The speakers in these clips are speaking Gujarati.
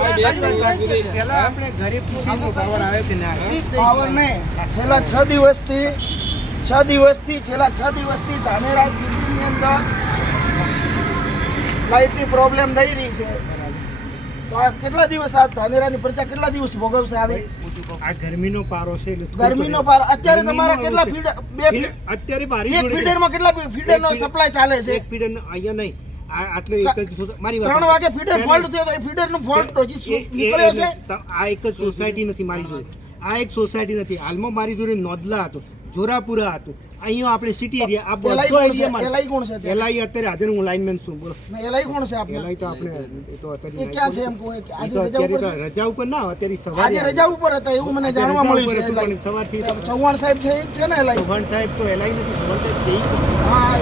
આપણે ગરીબ પાવર આવે કે ના પાવર નહીં. છેલ્લા 6 દિવસથી ધાનેરા સિટીની અંદર લાઇટની પ્રોબ્લેમ થઈ રહી છે. તો આ કેટલા દિવસ આ ધાનેરાની પ્રજા કેટલા દિવસ ભોગવશે? આવે આ ગરમીનો પારો છે. ગરમીનો પારો અત્યારે તમારા કેટલા ફીડર? અત્યારે એક ફીડરમાં કેટલા ફીડરનો સપ્લાય ચાલે છે? એક ફીડર અહીંયા નહીં, આટલો એક જ મારી 3 વાગે ફીડર ફોલ્ટ થયો તો એ ફીડરનો ફોલ્ટ હજી નીકળ્યો છે. આ એક જ સોસાયટી નથી મારી જોડે, આ એક સોસાયટી નથી. હાલમાં મારી જોડે નોંધલા હતો, જોરાપુરા હતું, અહીંયા આપણે સિટી એરિયા આ બધો એરિયામાં. એલઆઈ કોણ છે? એલઆઈ અત્યારે હાજર હું લાઇનમેન છું. બોલો એલઆઈ કોણ છે આપણે? એલઆઈ તો આપણે એ તો અત્યારે એ ક્યાં છે એમ કહો? આજે રજા ઉપર ના, અત્યારે સવારે આજે રજા ઉપર હતા એવું મને જાણવા મળ્યું છે. પણ સવારથી ચૌહાણ સાહેબ છે એ જ છે ને એલઆઈ? ચૌહાણ સાહેબ તો એલઆઈ નથી, ચૌહાણ સાહેબ હા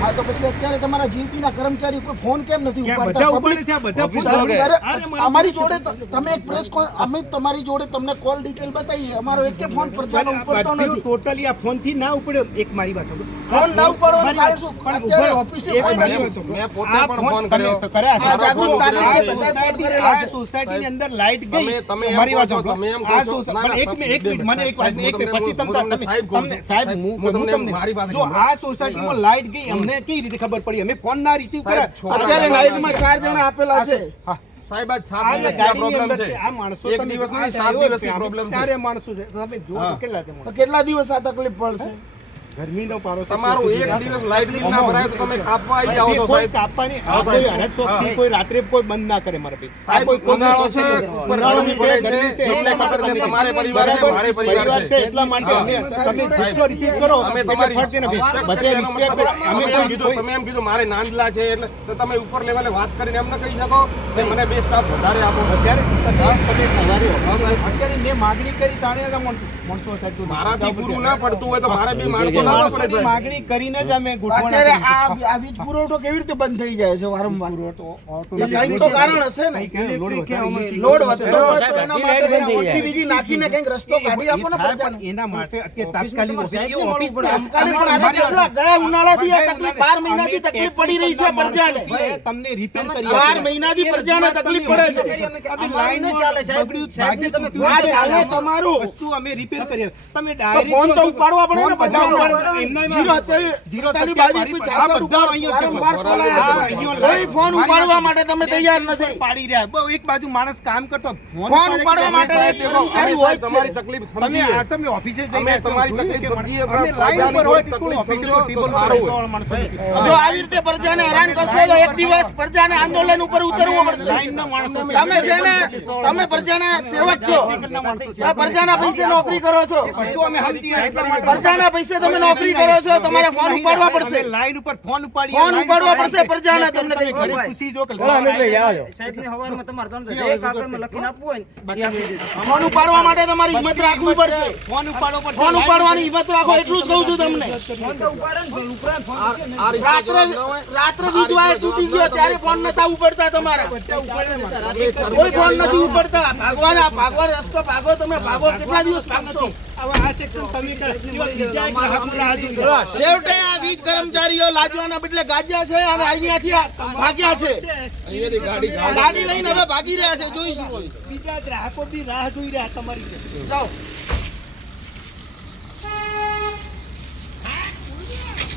હા. તો પછી અત્યારે તમારા જીપીના કર્મચારી કોઈ ફોન કેમ નથી બધા ઉપર ઉપાડતા? છે, બધા અમારી જોડે તમે એક પ્રેસ અમે તમારી જોડે તમને કોલ ડિટેલ બતાવી, અમારો એક કે ફોન પ્રજાનો ઉપડતો નથી. ટોટલી આ ફોન થી ના ઉપડ્યો. એક મારી વાત સાંભળો, ફોન ના ઉપાડવાનું કારણ શું? અત્યારે ઓફિસે મેં પોતે પણ ફોન કર્યો તો કર્યા. આ જાગૃત નાગરિકે બધા ફોન કરેલા છે. સોસાયટી ની અંદર લાઈટ ગઈ. મારી વાત સાંભળો, આ સોસાયટી એક મિનિટ મને એક વાત પછી તમને સાહેબ હું તમને જો આ સોસાયટીમાં લાઈટ ગઈ અમને કઈ રીતે ખબર પડી? અમે ફોન ના રિસીવ કર્યા. અત્યારે લાઈટમાં 4 જણા આપેલા છે. સાહેબ આજ 7 દિવસનો પ્રોબ્લેમ છે. આ માણસો એક દિવસ નહીં, 7 દિવસનો પ્રોબ્લેમ છે. ત્યારે માણસો છે તમે જો કેટલા છે તો કેટલા દિવસ આ તકલીફ પડશે? ગરમીનો પારો છે. તમારું એક દિવસ લાઇટ બિલ ના ભરાય તો તમે કાપવા આવી જાઓ છો કોઈ સાહેબ. કાપવાની આ કોઈ હડપ કોઈ રાત્રે કોઈ બંધ ના કરે મારા ભાઈ. સાહેબ ઉનાળો છે, ઉપર ગરમી પડે છે, એટલે ખબર છે તમારે પરિવાર છે, મારે પરિવાર છે. એટલા માટે અમે તમે જેટલો રિસીવ કરો અમે તમારી ફરતે ને બધે રિસ્પેક્ટ અમે એમ કીધું, તમે એમ કીધું મારે નાંદલા છે એટલે તો તમે ઉપર લેવલે વાત કરીને એમને કહી શકો કે મને 2 સ્ટાફ વધારે આપો. અત્યારે તમે સવારે અત્યારે મેં માગણી કરી તાણે માણસો સાહેબ મારાથી પૂરું ના પડતું હોય તો મારે બી માણસો લાવવા પડે છે. માગણી કરીને જ અમે અત્યારે આ વીજ પુરવઠો કેવી રીતે બંધ થઈ જાય છે વારંવાર? કંઈક તો કારણ હશે ને. લોડ વધતો હોય તો એના માટે ઓટીવીજી નાખીને કંઈક રસ્તો કાઢી આપો ને પ્રજાને. એના માટે અત્યારે તાત્કાલિક ગયા ઉનાળાથી આ તકલીફ 12 મહિનાથી તકલીફ પડી રહી છે પ્રજાને. તમને રિપેર કરી 12 મહિનાથી પ્રજાને તકલીફ પડે છે. આ ચાલે તમારું વસ્તુ અમે રિપેર કરીએ. તમે તો ફોન તો ઉપાડવા પડે ને બધા. કોઈ ફોન ઉપાડવા માટે તમે તૈયાર નથી. પાડી રહ્યા બહુ એક બાજુ માણસ કામ કરતો ફોન ઉપાડવા માટે કર્મચારી હોય જ છે. તમારી તકલીફ તમે ઓફિસે અમે તમારી તકલીફ સમજીએ, અમે લાઈન ઉપર હોય તો કોઈ ઓફિસે કોઈ ટેબલ પર બેસવાવાળા માણસો નથી. જો આવી રીતે પ્રજાને હેરાન કરશો તો એક દિવસ પ્રજાને આંદોલન ઉપર ઉતરવું પડશે. લાઈનના માણસો તમે છે ને તમે પ્રજાના સેવક છો. આ પ્રજાના પૈસે નોકરી કરો છો. અમે સમજીએ પ્રજાના પૈસે તમે નોકરી કરો છો. તમારે ફોન ઉપાડવા પડશે. લાઈન ઉપર ફોન ઉપાડીએ. ફોન ઉપાડવા પડશે પ્રજાને. તમને કઈ ઘરે પૂછી જો કે ફોન ઉપાડવા માટે તમારી હિંમત રાખવી પડશે. ફોન ઉપાડો પર ફોન ઉપાડવાની હિંમત રાખો એટલું જ કહું છું તમને. રાત્રે વીજ વાયર તૂટી ગયો ત્યારે ફોન નતા ઉપડતા તમારા. કોઈ ફોન નથી ઉપડતા. ભાગવાનો રસ્તો ભાગો. તમે ભાગો કેટલા દિવસ ભાગશો? હવે આ સેક્શન તમે કરો. બીજા એક ગ્રાહકો રાહ જોઈ રહ્યા. છેવટે આ વીજ કર્મચારીઓ લાજવાના બદલે ગાજ્યા છે અને અહીંયાથી ભાગ્યા છે. ગાડી લઈને હવે ભાગી રહ્યા છે. જોઈશું બીજા ગ્રાહકો બી રાહ જોઈ રહ્યા તમારી. જાઓ.